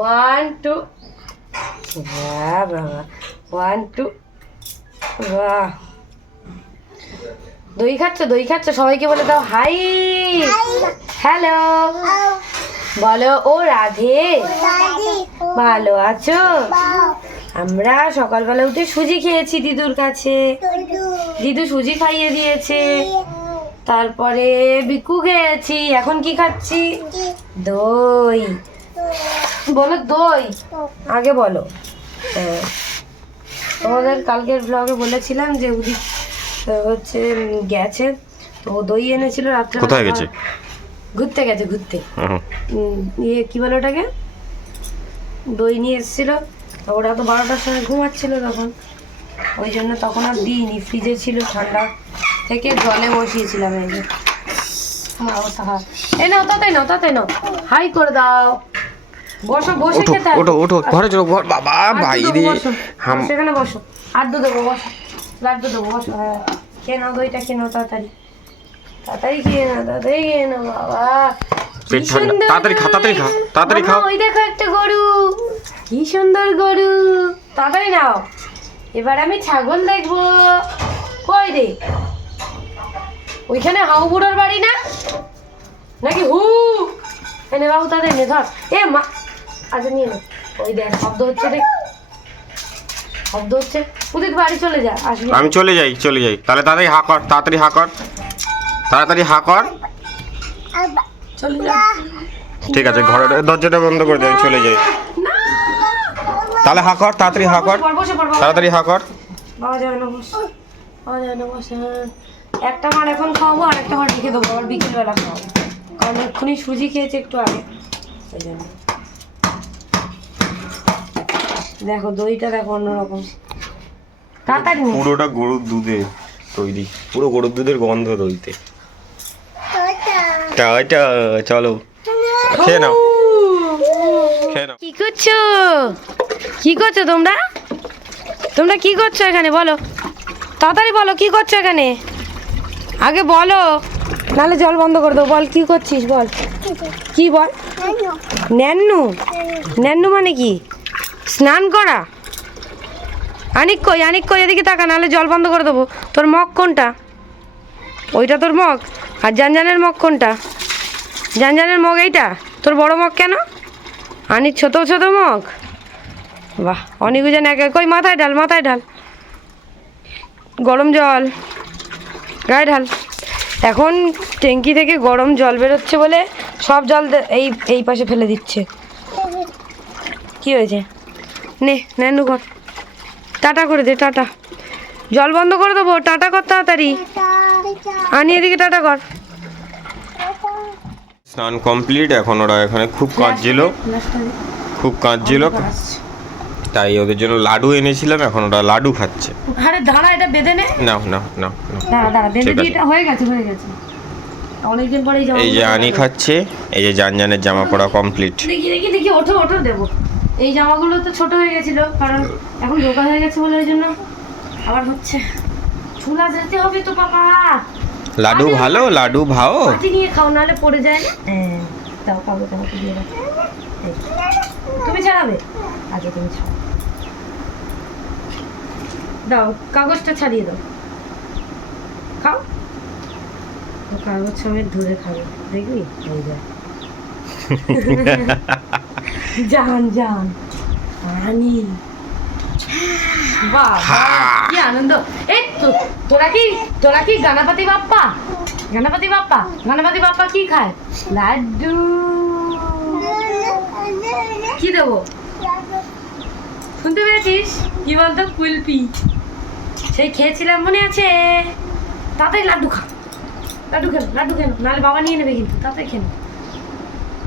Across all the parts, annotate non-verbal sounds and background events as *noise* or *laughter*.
One two বাবা one two বাহ দই খাচ্ছ দই খাচ্ছ? সবাইকে বলে দাও হাই হ্যালো বলো, ও রাধে। ভালো আছো? আমরা সকালবেলা উঠে সুজি খেয়েছি দিদুর কাছে। দিদু সুজি খাইয়ে দিয়েছে। তারপরে বিকু খেয়েছি। এখন কি খাচ্ছি? দই। বলো দই। আগে বলো। হ্যাঁ। তোমাদের কালকের ব্লগে বলেছিলাম যে উদি হচ্ছে গেছে। তো ও দই এনেছিল রাত্রে কোথায় গেছে? ঘুরতে গেছে ঘুরতে। ইয়ে কি বলে ওটাকে? দই নিয়ে এসেছিল। তো ওরা তো বারোটার সময় ঘুমাচ্ছিল তখন। ওই জন্য তখন আর দিইনি। ফ্রিজে ছিল ঠান্ডা। থেকে জলে বসিয়েছিলাম এই যে। অবস্থা খারাপ এই নাও তাতে নাও তাতে নাও। হাই করে দাও। বসো বসে খেতে ওঠো ওঠো ঘরে চলো বাবা বাইরে। হাম সেখানে বসো। আড্ডু দেবো বসো। লাড্ডু দেবো বসো হ্যাঁ খেয়ে নাও দইটা নাও তাড়াতাড়ি। তাড়াতাড়ি খেয়ে নাও তাড়াতাড়ি খেয়ে বাবা। পেট ঠান্ডা। তাড়াতাড়ি খা, তাড়াতাড়ি খা, তাড়াতাড়ি খাও। ওই দেখো একটা গরু। কি সুন্দর গরু। তাড়াতাড়ি নাও। এবার আমি ছাগল দেখব। কই রে? ওইখানে হাউ বুড়োর বাড়ি না? নাকি হু? এনে বাবু তাদের নে ধর। এ মা আচ্ছা নিয়ে ওই দেখ শব্দ হচ্ছে দেখ শব্দ হচ্ছে। উদিত বাড়ি চলে যা আসবি। আমি চলে যাই চলে যাই। তাহলে তাড়াতাড়ি হা কর তাড়াতাড়ি হা কর। তাড়াতাড়ি হা কর। চলে যা। ঠিক আছে ঘরের দরজাটা বন্ধ করে দে আমি চলে যাই। তাহলে হা কর তাড়াতাড়ি হা কর। তাড়াতাড়ি হা কর। বাবা যাবে না বস। বাবা যাবে না বস। একটা মার এখন খাওয়াবো আর একটা মার রেখে দেবো আবার বিকেলবেলা খাওয়াবো। কারণ এক্ষুনি সুজি খেয়েছে একটু আগে। ওই জন্য। দেখো দইটা দেখো অন্যরকম। তাড়াতাড়ি। পুরোটা গরুর দুধে তৈরি পুরো গরুর দুধের গন্ধ দইতে। টাটা চলো। খেয়ে নাও। খেয়ে নাও। কি করছ? কি করছ তোমরা? তোমরা কি করছ এখানে? বলো। তাড়াতাড়ি বলো কি করছ এখানে? আগে বলো। নাহলে জল বন্ধ করে দেবো। বল কি করছিস বল? কি বল? ন্যান্নু? ন্যান্নু মানে কি? স্নান করা। আনিক কই আনিক কই, এদিকে তাকা, নাহলে জল বন্ধ করে দেবো। তোর মগ কোনটা? ওইটা তোর মগ। আর জানজানের মগ কোনটা? জানজানের মগ এইটা? তোর বড় মগ কেন? আনিক ছোট ছোট মগ? বাহ, অনেক যেন এক এক কই, মাথায় ঢাল মাথায় ঢাল। গরম জল। গায়ে ঢাল। এখন ট্যাঙ্কি থেকে গরম জল বেরোচ্ছে বলে সব জল এই এই পাশে ফেলে দিচ্ছে। কি হয়েছে? নে নেনু কর টাটা করে দে টাটা। জল বন্ধ করে দেবো টাটা কর তাড়াতাড়ি। আনি এদিকে টাটা কর। স্নান কমপ্লিট এখন ওরা এখানে খুব কাঁদছিল। খুব কাঁদছিল। তাই ওদের জন্য লাডু এনেছিলাম এখন ওরা লাডু খাচ্ছে। আরে দাঁড়া এটা বেঁধে নে। না না না না। দাঁড়া দাঁড়া বেঁধে এটা হয়ে গেছে হয়ে গেছে। অনেকদিন পরে এই যে আনি খাচ্ছে এই যে জানজানের জামা পড়া কমপ্লিট। দেখি দেখি দেখি ওঠো ওঠো দেবো। এই জামাগুলো তো ছোট হয়ে গেছিল কারণ এখন দোকান হয়ে গেছে বলে ওই জন্য আবার হচ্ছে। চুলা যেতে হবে তো বাবা। লাডু ভালো লাডু ভাও। মাটি নিয়ে খাও নাহলে পড়ে যায় না। হ্যাঁ দাও কাগজ আমাকে দিয়ে দাও। তুমি ছাড়াবে আগে তুমি ছাড়াও দাও কাগজটা ছাড়িয়ে দাও। খাও? কাগজ সমেত ধরে খাবে। দেখবি? এই যা *laughs* জান জান। রানী বাহ কি আনন্দ। এই তোরা কি তোরা কি গণপতি বাপ্পা? গণপতি বাপ্পা? গণপতি বাপ্পা কি খায়? লাড্ডু। কি দেবো? শুনতে পেয়েছিস? কি বলতো কুলপি। সেই খেয়েছিলাম মনে আছে? তাড়াতাড়ি লাড্ডু খা। লাড্ডু খেলো লাড্ডু খেলো। নাহলে বাবা নিয়ে নেবে কিন্তু তাড়াতাড়ি খেলো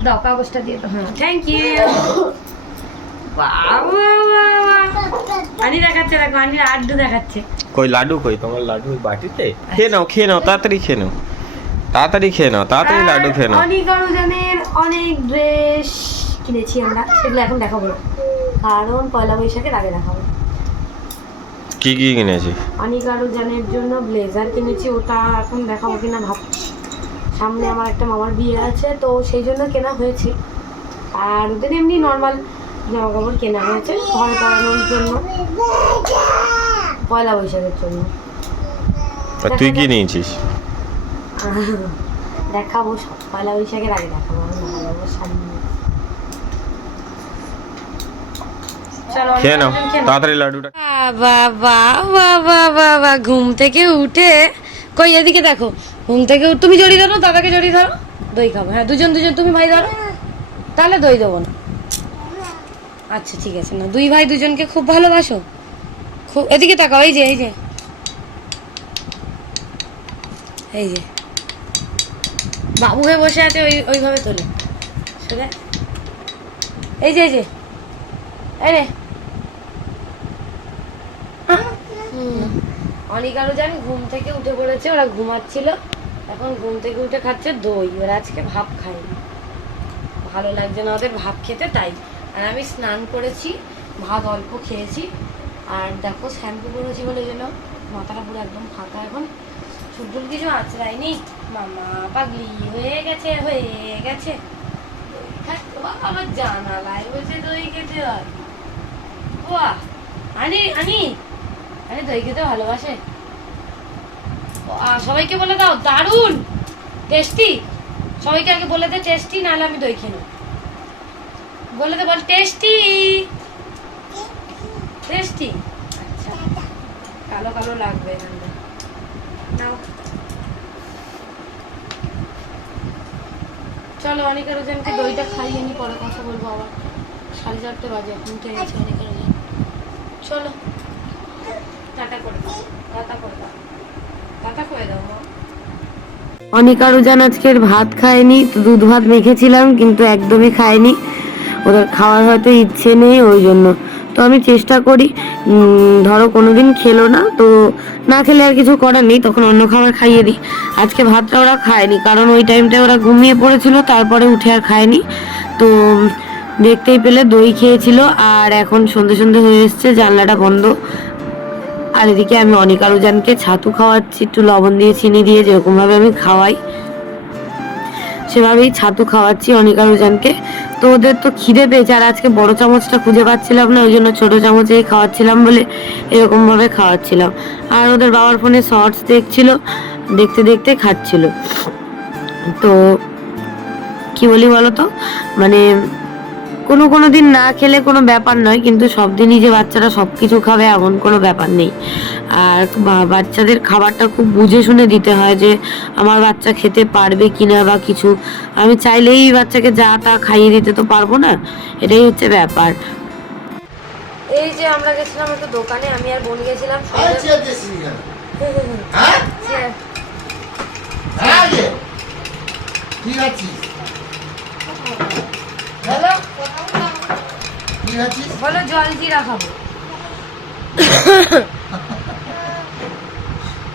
দাও কাগজটা দিয়ে দাও। হ্যাঁ থ্যাংক ইউ বাবা আনি দেখাচ্ছে দেখো আনি আড্ডু দেখাচ্ছে। কই লাডু কই? তোমার লাডু বাটিতে? খেয়ে নাও খেয়ে নাও তাড়াতাড়ি খেয়ে নাও। তাড়াতাড়ি খেয়ে নাও তাড়াতাড়ি লাডু খেয়ে নাও। অনেক ড্রেস কিনেছি আমরা সেগুলো এখন দেখাবো না। কারণ পয়লা বৈশাখের আগে দেখাবো। কি কি কিনেছি? অনেক জন্য ব্লেজার কিনেছি ওটা এখন দেখাবো কিনা ভাবছি। সামনে আমার একটা মামার বিয়ে আছে তো সেই জন্য কেনা হয়েছে। আর ওদের এমনি নর্মাল জামা কাপড় কেনা হয়েছে ঘরে পরানোর জন্য পয়লা বৈশাখের জন্য। তুই কি নিয়েছিস? *laughs* দেখাবো সব পয়লা বৈশাখের আগে দেখাবো দেখাবো সামনে। খেয়ে নাও। তাড়াতাড়ি লাড্ডুটা। বাবা বাবা বাবা ঘুম থেকে উঠে কই, এদিকে দেখো। ঘুম থেকে তুমি জড়ি ধরো, দাদাকে জড়ি ধরো, দই খাব। হ্যাঁ দুজন দুজন, তুমি ভাই ধরো। তাহলে দই দেবো না। আচ্ছা ঠিক আছে। না, দুই ভাই দুজনকে খুব ভালোবাসো। খুব এদিকে তাকাও, এই যে এই যে। এই যে। বাবু হয়ে বসে আছে, ওই ওইভাবে তোলে। এই যে এই যে। এই রে অনেক আরও জানি ঘুম থেকে উঠে পড়েছে, ওরা ঘুমাচ্ছিল। এখন ঘুম থেকে উঠে খাচ্ছে দই ওরা আজকে ভাত খায়নি ভালো লাগছে না ওদের ভাত খেতে, তাই। আর আমি স্নান করেছি, ভাত অল্প খেয়েছি। আর দেখো শ্যাম্পু করেছি বলে জন্য মাথাটা পুরো একদম ফাঁকা এখন। চুল কিছু আঁচড়ায়নি। মামা পাগলি হয়ে গেছে হয়ে গেছে। থাকতো আমার জানালায় বসে দই খেতে হয়। বাহ, আনি আনি। আরে দই খেতে ভালোবাসে। সবাইকে বলে দাও দারুণ টেস্টি! সবাইকে আগে বলে দে টেস্টি, নাহলে আমি দই খেয়ে নেব। বলে দে বল, টেস্টি! টেস্টি? আচ্ছা। কালো কালো লাগবে নাও। চলো অনেকের ওজনকে দইটা খাইয়ে নি, পরে কথা বলব আবার। সাড়ে চারটে বাজে, এখন গেছে অনেকের ওজন চলো। টাটা করে আজকের ভাত খায়নি, তো দুধ ভাত মেখেছিলাম, কিন্তু একদমই খায়নি। ওদের খাওয়ার হয়তো ইচ্ছে নেই, ওই জন্য। তো আমি চেষ্টা করি ধরো কোনোদিন খেলো না, তো না খেলে আর কিছু করার নেই, তখন অন্য খাবার খাইয়ে দিই। আজকে ভাতটা ওরা খায়নি, কারণ ওই টাইমটা ওরা ঘুমিয়ে পড়েছিল, তারপরে উঠে আর খায়নি। তো দেখতেই পেলে, দই খেয়েছিল, আর এখন সন্ধে সন্ধে হয়ে এসছে, জানলাটা বন্ধ। আর এদিকে আমি অনেক আরুজানকে ছাতু খাওয়াচ্ছি, একটু লবণ দিয়ে চিনি দিয়ে যেরকম ভাবে আমি খাওয়াই, সেভাবেই ছাতু খাওয়াচ্ছি অনেক আরুজানকে তো ওদের তো খিদে পেয়েছে আর আজকে বড় চামচটা খুঁজে পাচ্ছিলাম না, ওই জন্য ছোটো চামচেই খাওয়াচ্ছিলাম বলে এরকমভাবে খাওয়াচ্ছিলাম। আর ওদের বাবার ফোনে শর্টস দেখছিল, দেখতে দেখতে খাচ্ছিল। তো কি বলি বলো তো মানে কোনো কোনো দিন না খেলে কোনো ব্যাপার নয় কিন্তু সব দিনই যে বাচ্চারা সব কিছু খাবে এমন কোনো ব্যাপার নেই। আর বাচ্চাদের খাবারটা খুব বুঝে শুনে দিতে হয় যে আমার বাচ্চা খেতে পারবে কিনা বা কিছু। আমি চাইলেই বাচ্চাকে যা তা খাইয়ে দিতে তো পারব না এটাই হচ্ছে ব্যাপার। এই যে আমরা গেছিলাম একটা দোকানে আমি আর বোন গেছিলাম হ্যাঁ কেন? হ্যাঁ? হ্যাঁ। আগে ঠিক আছিস? বলো ঠিক আছিস বলো জল জিরা খাব।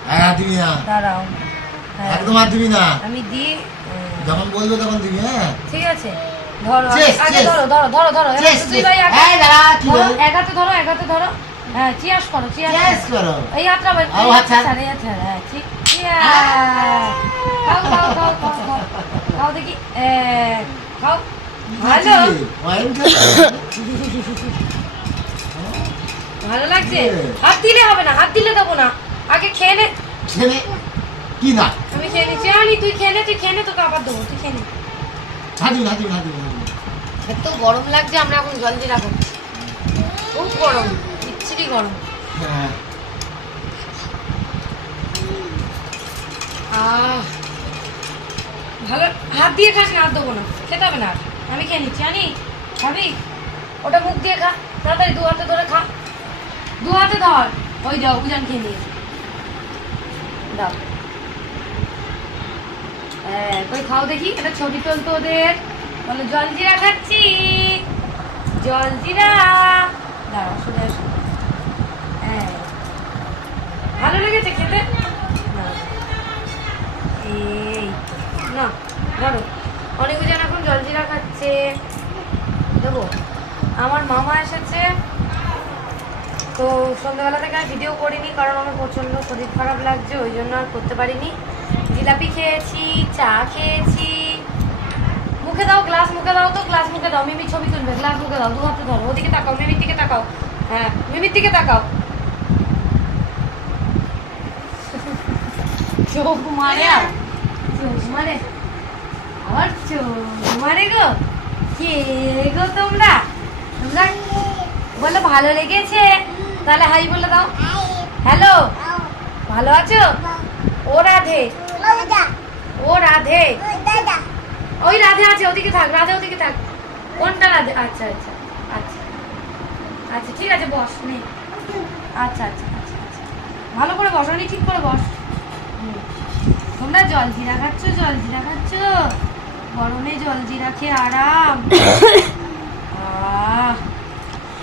হ্যাঁ হাত দিবি না? দাঁড়াও। একদম হাত দিবি না? আমি দিই যখন বলবে তখন দিবি হ্যাঁ? ঠিক আছে। ধরো আগে ধরো ধরো ধরো ধরো। দুই ভাই আগে এই দাঁড়া, কি ধরো, বলে? এক হাতে ধরো এক হাতে ধরো। হ্যাঁ চিয়ার্স করো। এই হাতটা আচ্ছা। হ্যাঁ ঠিক। খাও খাও খাও খাও খাও। খাও দেখি। খাও। ভালো? ভালো লাগছে? হাত দিলে হবে না হাত দিলে দেবো না। আগে খেয়ে নে। ছেলে কি না? আমি খেয়ে নিচ্ছি আনি তুই খেয়ে নে তুই খেয়ে নে তোকে আবার দেবো তুই খেয়ে নে। দিবি না। এত গরম লাগছে আমরা এখন জল দিয়ে রাখো খুব গরম বিচ্ছিরি গরম। হ্যাঁ। ভালো হাত দিয়ে খাস না হাত দেবো না। খেতে হবে না আর। আমি খেয়ে নিচ্ছি। আনি, খাবি? ওটা মুখ দিয়ে খা, তাড়াতাড়ি দু হাতে ধরে খা। দু হাতে ধর। ওই যাও, উজান খেয়ে নিয়েছি দাও। হ্যাঁ কই খাও দেখি একটা ছবি তুলতো ওদের। বলো জল জিরা খাচ্ছি। জল জিরা দাঁড়াও, শুনে আসো। হ্যাঁ। ভালো লেগেছে খেতে? এই, না, ধরো। অনেক জন খাচ্ছে দেবো আমার মামা এসেছে। তো সন্ধ্যাবেলা থেকে আর ভিডিও করিনি, কারণ আমার প্রচণ্ড শরীর খারাপ লাগছে, ওই জন্য আর করতে পারিনি। জিলাপি খেয়েছি, চা খেয়েছি। মুখে দাও গ্লাস মুখে দাও তো গ্লাস মুখে দাও। মিমি ছবি তুলবে গ্লাস মুখে দাও দু হাতে ধরো। ওদিকে তাকাও, মিমির দিকে তাকাও। হ্যাঁ মিমির দিকে তাকাও। চোখ মারে চোখ মারে। আবার চোখ মারে গো? কে গো তোমরা? তোমরা? বলে, ভালো লেগেছে? তাহলে হাই বলে দাও। হ্যালো? ভালো আছো? ও রাধে। ও রাধে। ওই রাধে আছে, ওদিকে থাক, রাধে ওদিকে থাক। কোনটা রাধে? আচ্ছা আচ্ছা আচ্ছা। আচ্ছা ঠিক আছে, বস, নে। আচ্ছা আচ্ছা আচ্ছা আচ্ছা। ভালো করে বস ঠিক করে বস। তোমরা জল জিরা খাচ্ছ, জল জিরা খাচ্ছ? গরমে জল জিরা খেয়ে আরাম।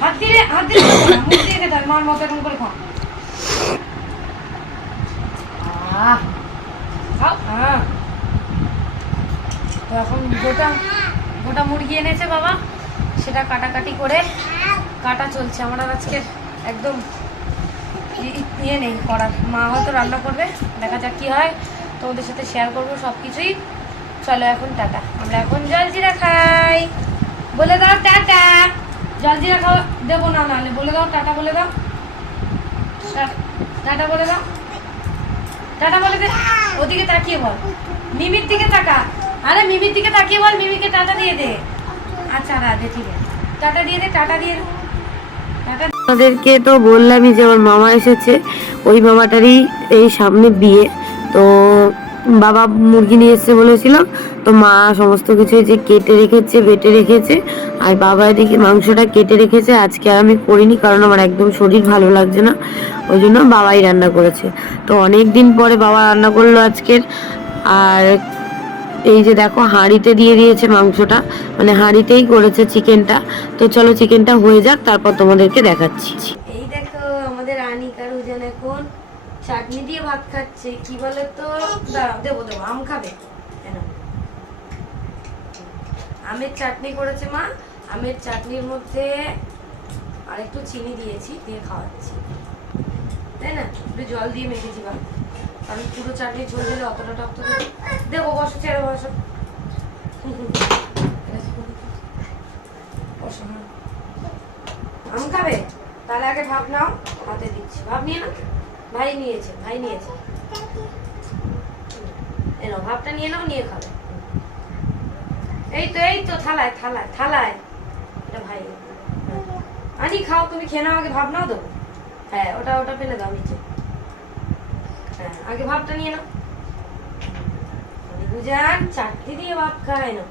হাত দিলে হাত দিলে মুখ দিয়ে খেতে মার মতো এরকম করে খাও। হ্যাঁ। তো এখন গোটা গোটা মুরগি এনেছে বাবা। সেটা কাটাকাটি করে কাটা চলছে। আমার আজকে একদম ইয়ে নেই করার। মা হয়তো রান্না করবে। দেখা যাক কি হয়। তোমাদের সাথে শেয়ার করব সব কিছুই চলো এখন টাটা। আমরা এখন জলজিরা খাই। বলে দাও টাটা। জলজিরা খাওয়া দেবো না, নাহলে বলে দাও, টাটা বলে দাও। টাটা বলে দাও। টাটা বলে দে। ওদিকে তাকিয়ে বল। মিমির দিকে তাকা। আরে মিমির দিকে তাকিয়ে বল, মিমিকে টাটা দিয়ে দে। আচ্ছা রাধে ঠিক আছে। টাটা দিয়ে দে, টাটা দিয়ে দে। আপনাদেরকে তো বললামই যে আমার মামা এসেছে। ওই মামাটারই এই সামনে বিয়ে। তো বাবা মুরগি নিয়ে এসেছে বলেছিলাম তো মা সমস্ত কিছু যে কেটে রেখেছে, বেটে রেখেছে, আর বাবা এদিকে মাংসটা কেটে রেখেছে। আজকে আর আমি করিনি কারণ আমার একদম শরীর ভালো লাগছে না। ওই জন্য বাবাই রান্না করেছে। তো অনেক দিন পরে বাবা রান্না করল আজকের। আর এই যে দেখো, হাঁড়িতে দিয়ে দিয়েছে মাংসটা। মানে হাঁড়িতেই করেছে চিকেনটা। তো চলো চিকেনটা হয়ে যাক, তারপর তোমাদেরকে দেখাচ্ছি। এই দেখো, আমাদের আনিকার উজান এখন। চাটনি দিয়ে ভাত খাচ্ছে, কি বলে তো দাঁড়াও দেবো দেবো, আম খাবে। আমের চাটনি করেছে মা। আমের চাটনির মধ্যে আর একটু চিনি দিয়েছি, দিয়ে খাওয়াচ্ছি। তাই না? একটু জল দিয়ে মেখেছি বা কারণ পুরো চাটনি ঝোল দিলে অতটা টক তো দেবো, বসো ছেড়ে বসো। আম খাবে? তাহলে আগে ভাব নাও হাতে দিচ্ছি। ভাব নিয়ে না ভাই নিয়েছে ভাই নিয়েছে। এনো ভাবটা নিয়ে নাও, নিয়ে খাবে। এই তো এই তো, থালায় থালায় থালায়। এটা ভাই। আনি, খাও, তুমি খেয়ে নাও, আগে ভাব নাও দেবো হ্যাঁ ওটা ওটা ফেলে দাও নিচে। হ্যাঁ আগে ভাবটা নিয়ে নাও। বুঝান চাটনি দিয়ে ভাব খায় না।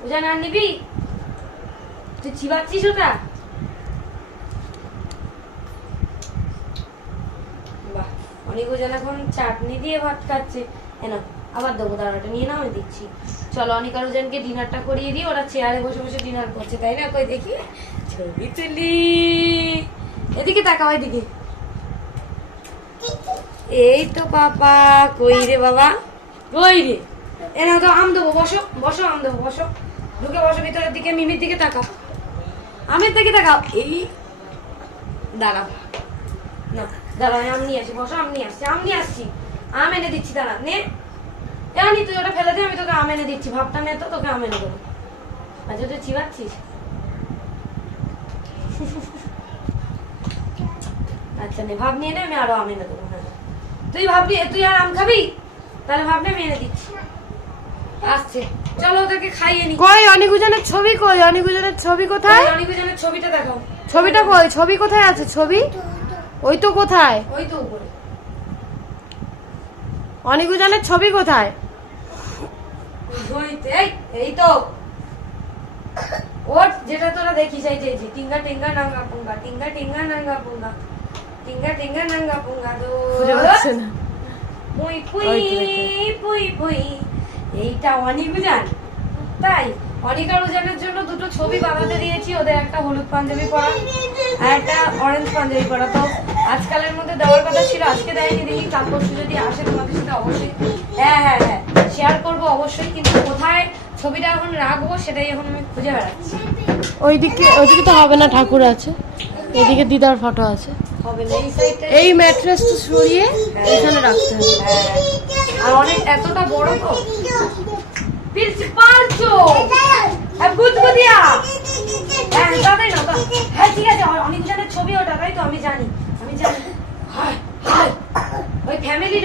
বুঝান আর নিবি? তুই চিবাচ্ছিস ওটা বাহ অনেক ওজন এখন চাটনি দিয়ে ভাত খাচ্ছে। এনা আবার দেবো দাঁড়াটা নিয়ে নাও দিচ্ছি। চলো অনেক আরও ডিনারটা করিয়ে দিই, ওরা চেয়ারে বসে বসে ডিনার করছে, তাই না? কই দেখি, ছবি তুলি। এদিকে তাকাও, এদিকে। এই তো বাবা, কই রে বাবা? কই রে? এনা তো আম দেবো, বসো বসো, আম দেবো, বসো। ঢুকে বসো, ভিতরের দিকে, মিমির দিকে তাকাও। আমের দিকে তাকাও। এই, দাঁড়াও। না আমি আম নিয়ে আসি বসো আম নিয়ে আসছি আম নিয়ে আসছি। আম এনে দিচ্ছি দাঁড়া নে। জানি তুই ওটা ফেলে দে আমি তোকে আম এনে দিচ্ছি ভাবটা নে তো তোকে আম এনে দেবো। আচ্ছা তুই চিবাচ্ছিস? আচ্ছা নে ভাব নিয়ে নে আমি আরও আম এনে দেবো হ্যাঁ। তুই ভাববি তুই আর আম খাবি? তাহলে ভাবনে আমি এনে দিচ্ছি। আসছে। চলো ওদেরকে খাইয়ে নি। কই অনিকুজনের ছবি কই? অনিকুজনের ছবি কোথায়? অনিকুজনের ছবিটা দেখাও। ছবিটা কই? ছবি কোথায় আছে? ছবি? ওই তো কোথায়? ওই তো উপরে। অনিকুজনের ছবি কোথায়? এই তো। ওর যেটা তোরা দেখিস এই যে টিঙ্গা টিঙ্গা নাঙ্গা পুঙ্গা টিঙ্গা টিঙ্গা নাঙ্গা পুঙ্গা টিঙ্গা টিঙ্গা নাঙ্গা পুঙ্গা দো পুই পুই পুই পুই। এইটা অনিক উজান তাই অনিকার উজানের জন্য দুটো ছবি বানাতে দিয়েছি ওদের একটা হলুদ পাঞ্জাবি পরা আর একটা অরেঞ্জ পাঞ্জাবি পরা। তো আজকালের মধ্যে দেওয়ার কথা ছিল আজকে দেয়নি দেখি কাল পরশু যদি আসে তোমাদের সাথে অবশ্যই। হ্যাঁ হ্যাঁ হ্যাঁ শেয়ার করব অবশ্যই কিন্তু কোথায় ছবিটা এখন রাখব সেটাই এখন আমি খুঁজে বেড়াচ্ছি। ওইদিকে ওইদিকে তো হবে না ঠাকুর আছে। এদিকে দিদার ফটো আছে। হবে না এই সাইডটা এই ম্যাট্রেসটা সরিয়ে এখানে রাখতে হবে। হ্যাঁ। আর অনেক এতটা বড় তো। প্রিন্সিপালচো হ্যাঁ বুদবুদিয়া হ্যাঁ তাড়াতাড়ি নাও তাড়াতাড়ি। হ্যাঁ ঠিক আছে অনেক ছবি ওটা তাই তো আমি জানি। হায় হায় ওই ফ্যামিলি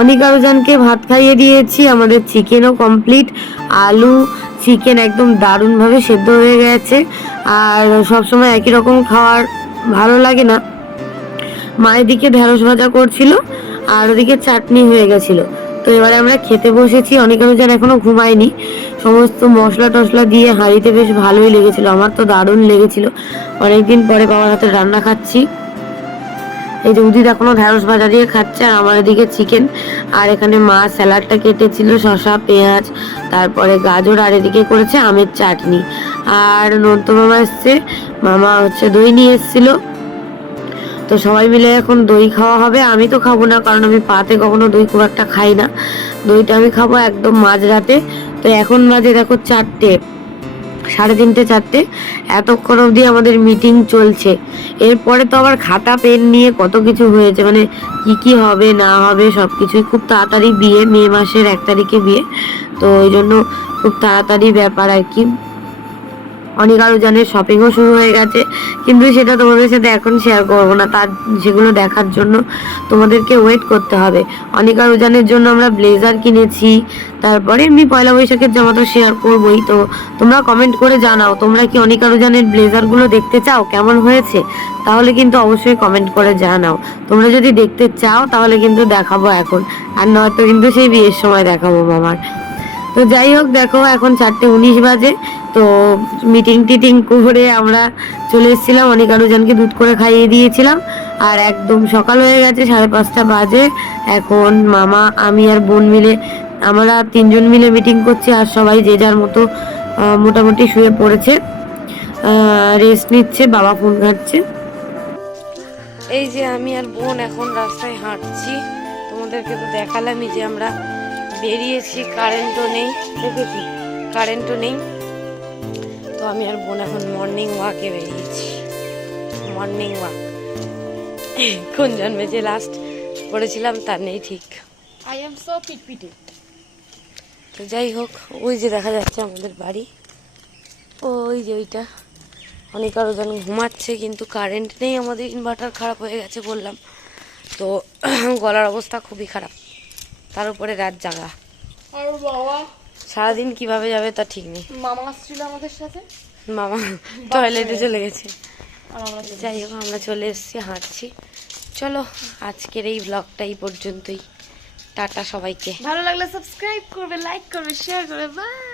অনেক আরোজনকে ভাত খাইয়ে দিয়েছি। আমাদের চিকেনও কমপ্লিট আলু চিকেন একদম দারুণভাবে সেদ্ধ হয়ে গেছে। আর সবসময় একই রকম খাওয়ার ভালো লাগে না। মায়ের দিকে ঢেঁড়স ভাজা করছিল, আর ওদিকে চাটনি হয়ে গেছিল। তো এবারে আমরা খেতে বসেছি অনেক আরোজন এখনও ঘুমায়নি। সমস্ত মশলা টশলা দিয়ে হাঁড়িতে বেশ ভালোই লেগেছিল, আমার তো দারুণ লেগেছিল। অনেকদিন পরে বাবার হাতে রান্না খাচ্ছি। এই যে উদিত এখনও ঢ্যাঁড়স ভাজা দিয়ে খাচ্ছে, আর আমার এদিকে চিকেন। আর এখানে মা স্যালাডটা কেটেছিল শশা পেঁয়াজ, তারপরে গাজর, আর এদিকে করেছে আমের চাটনি। আর নন্ত মামা এসছে, মামা হচ্ছে দই নিয়ে এসেছিল। তো সবাই মিলে এখন দই খাওয়া হবে। আমি তো খাব না, কারণ আমি পাতে কখনো দই খুব একটা খাই না। দইটা আমি খাব একদম মাঝরাতে। তো এখন বাজে দেখো চারটে, সাড়ে তিনটে চারটে। এতক্ষণ অবধি আমাদের মিটিং চলছে। এরপরে তো আবার খাতা পেন নিয়ে কত কিছু হয়েছে মানে কি কি হবে, না হবে সব কিছুই খুব তাড়াতাড়ি বিয়ে, মে মাসের এক তারিখে বিয়ে। তো ওই জন্য খুব তাড়াতাড়ি ব্যাপার আর কি। অনেক আরও জানের শপিংও শুরু হয়ে গেছে। কিন্তু সেটা তোমাদের সাথে এখন শেয়ার করব না। তার সেগুলো দেখার জন্য তোমাদেরকে ওয়েট করতে হবে। অনেক আরও জানের জন্য আমরা ব্লেজার কিনেছি। তারপরে এমনি পয়লা বৈশাখের জামা তো শেয়ার করবোই। তো তোমরা কমেন্ট করে জানাও, তোমরা কি অনেক আরও জানের ব্লেজারগুলো দেখতে চাও? কেমন হয়েছে? তাহলে কিন্তু অবশ্যই কমেন্ট করে জানাও। তোমরা যদি দেখতে চাও, তাহলে কিন্তু দেখাবো এখন। আর নয়তো কিন্তু সেই বিয়ের সময় দেখাবো মামার। তো যাই হোক, দেখো এখন চারটে উনিশ বাজে। তো মিটিং টিটিং করে আমরা চলে এসেছিলাম। অনেক আরোজনকে দুধ করে খাইয়ে দিয়েছিলাম। আর একদম সকাল হয়ে গেছে, সাড়ে পাঁচটা বাজে। এখন মামা, আমি আর বোন মিলে, আমরা তিনজন মিলে মিটিং করছি আর সবাই যে যার মতো মোটামুটি শুয়ে পড়েছে। রেস্ট নিচ্ছে, বাবা ফোন ঘাটছে। এই যে আমি আর বোন এখন রাস্তায় হাঁটছি। তোমাদেরকে তো দেখালামই যে আমরা বেরিয়েছি কারেন্টও নেই। দেখেছি কারেন্টও নেই। তো আমি আর বোন এখন মর্নিং ওয়াকে বেরিয়েছি। মর্নিং ওয়াক কোন জন্মে যে লাস্ট করেছিলাম তার নেই ঠিক। I am so pitpiti. তো যাই হোক ওই যে দেখা যাচ্ছে আমাদের বাড়ি। ওই যে ওইটা। অনেক আরও জন ঘুমাচ্ছে কিন্তু কারেন্ট নেই আমাদের ইনভার্টার খারাপ হয়ে গেছে বললাম। তো গলার অবস্থা খুবই খারাপ। তার উপরে রাত জাগা। আর বাবা। সারাদিন কীভাবে যাবে তা ঠিক নেই। মামা আসছিল আমাদের সাথে। মামা টয়লেটে চলে গেছে। যাই হোক আমরা চলে এসেছি হাঁটছি। চলো আজকের এই ব্লগটা এই পর্যন্তই। টাটা সবাইকে। ভালো লাগলে সাবস্ক্রাইব করবে লাইক করবে শেয়ার করবে বাই